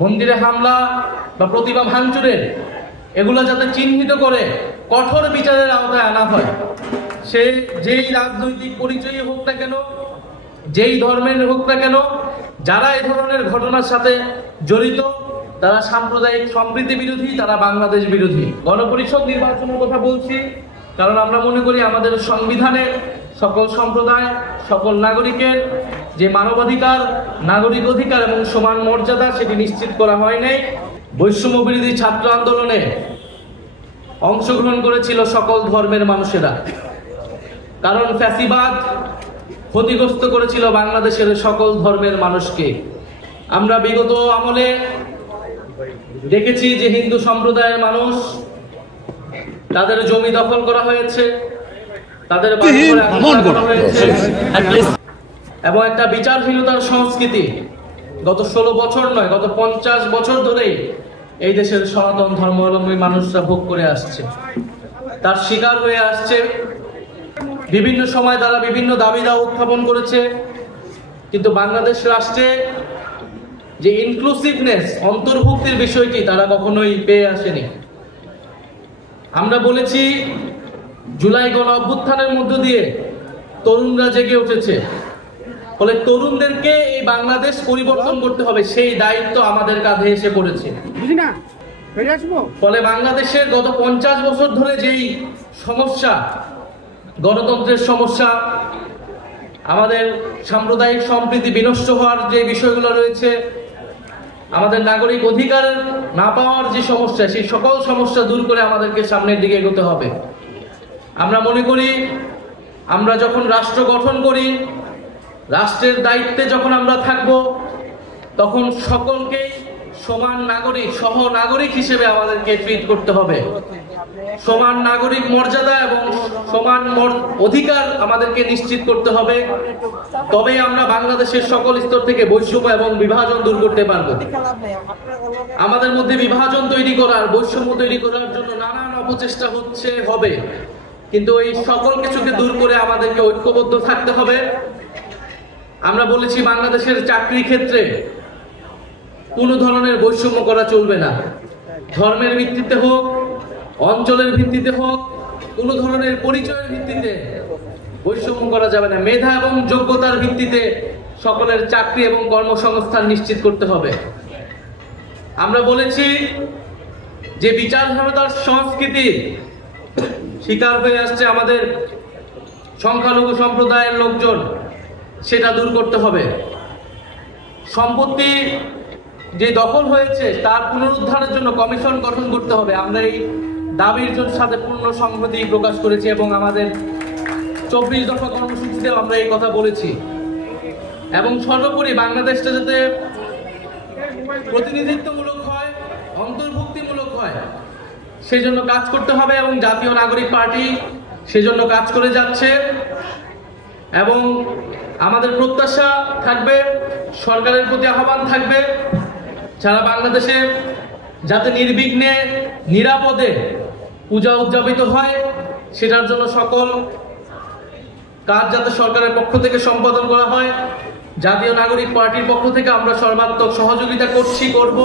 মন্দিরে হামলা বা প্রতিমা ভাঙচুরের এগুলো যাতে চিহ্নিত করে কঠোর বিচারের আওতায় আনা হয়। সে যেই রাজনৈতিক পরিচয়ই হোক না কেন, যেই ধর্মের হোক না কেন, যারা এই ধরনের ঘটনার সাথে জড়িত তারা সাম্প্রদায়িক সম্প্রীতি বিরোধী, তারা বাংলাদেশ বিরোধী। গণপরিষদ নির্বাচনের কথা বলছি কারণ আমরা মনে করি আমাদের সংবিধানে সকল সম্প্রদায়, সকল নাগরিকের যে মানবাধিকার, নাগরিক অধিকার এবং সমান মর্যাদা সেটি নিশ্চিত করা হয় নাই। বৈষম্য বিরোধী ছাত্র আন্দোলনে অংশগ্রহণ করেছিল সকল ধর্মের মানুষেরা, কারণ ফ্যাসিবাদ ক্ষতিগ্রস্ত করেছিল বাংলাদেশের সকল ধর্মের মানুষকে। আমরা বিগত আমলে দেখেছি যে হিন্দু সম্প্রদায়ের মানুষ, তাদের জমি দখল করা হয়েছে, তাদের বাড়ি ঘর আগুন লাগানো হয়েছে এবং একটা বিচারহীনতার সংস্কৃতি গত 16 বছর নয়, গত 50 বছর ধরেই এই দেশের সনাতন ধর্মাবলম্বী মানুষরা ভোগ করে আসছে, তার শিকার হয়ে আসছে। বিভিন্ন সময় তারা বিভিন্ন দাবি দাওয়া উত্থাপন করেছে, কিন্তু বাংলাদেশ রাষ্ট্রে যে ইনক্লুসিভনেস, অন্তর্ভুক্তির বিষয়টি তারা কখনোই পেয়ে আসেনি। আমরা বলেছি জুলাই গণ অভ্যুত্থানের মধ্য দিয়ে তরুণরা জেগে উঠেছে, ফলে তরুণদেরকে এই বাংলাদেশ পরিবর্তন করতে হবে, সেই দায়িত্ব আমাদের কাঁধে এসে পড়েছে। ফলে বাংলাদেশের গত 50 বছর ধরে যেই সমস্যা, গণতন্ত্রের সমস্যা, আমাদের সাম্প্রদায়িক সম্প্রীতি বিনষ্ট হওয়ার যে বিষয়গুলো রয়েছে, আমাদের নাগরিক অধিকার না পাওয়ার যে সমস্যা, সেই সকল সমস্যা দূর করে আমাদেরকে সামনের দিকে এগোতে হবে। আমরা মনে করি আমরা যখন রাষ্ট্র গঠন করি, রাষ্ট্রের দায়িত্বে যখন আমরা থাকব, তখন সকলকেই সমান নাগরিক, সহ নাগরিক হিসেবে আমাদেরকে ট্রিট করতে হবে। সমান নাগরিক মর্যাদা এবং সমান অধিকার আমাদেরকে নিশ্চিত করতে হবে, তবেই আমরা বাংলাদেশের সকল স্তর থেকে বৈষম্য এবং বিভাজন দূর করতে পারবো। আমাদের মধ্যে বিভাজন তৈরি করার, বৈষম্য তৈরি করার জন্য নানান অপচেষ্টা হবে, কিন্তু এই সকল কিছুকে দূর করে আমাদেরকে ঐক্যবদ্ধ থাকতে হবে। আমরা বলেছি বাংলাদেশের চাকরি ক্ষেত্রে কোনো ধরনের বৈষম্য করা চলবে না। ধর্মের ভিত্তিতে হোক, অঞ্চলের ভিত্তিতে হোক, কোনো ধরনের পরিচয়ের ভিত্তিতে বৈষম্য করা যাবে না। মেধা এবং যোগ্যতার ভিত্তিতে সকলের চাকরি এবং কর্মসংস্থান নিশ্চিত করতে হবে। আমরা বলেছি যে বিচারহীনতার সংস্কৃতি শিকার হয়ে আসছে আমাদের সংখ্যালঘু সম্প্রদায়ের লোকজন, সেটা দূর করতে হবে। সম্পত্তি যে দখল হয়েছে তার পুনরুদ্ধারের জন্য কমিশন গঠন করতে হবে। আমরা এই দাবির সাথে পূর্ণ সংহতি প্রকাশ করেছি এবং আমাদের 24 দফা কর্মসূচিতেও আমরা এই কথা বলেছি। এবং সর্বোপরি বাংলাদেশটা যাতে প্রতিনিধিত্বমূলক হয়, অন্তর্ভুক্তিমূলক হয়, সেই জন্য কাজ করতে হবে এবং জাতীয় নাগরিক পার্টি সেজন্য কাজ করে যাচ্ছে। এবং আমাদের প্রত্যাশা থাকবে, সরকারের প্রতি আহ্বান থাকবে, সারা বাংলাদেশে যাতে নির্বিঘ্নে নিরাপদে পূজা উদযাপিত হয়, সেটার জন্য সকল কাজ যাতে সরকারের পক্ষ থেকে সম্পাদন করা হয়। জাতীয় নাগরিক পার্টির পক্ষ থেকে আমরা সর্বাত্মক সহযোগিতা করব।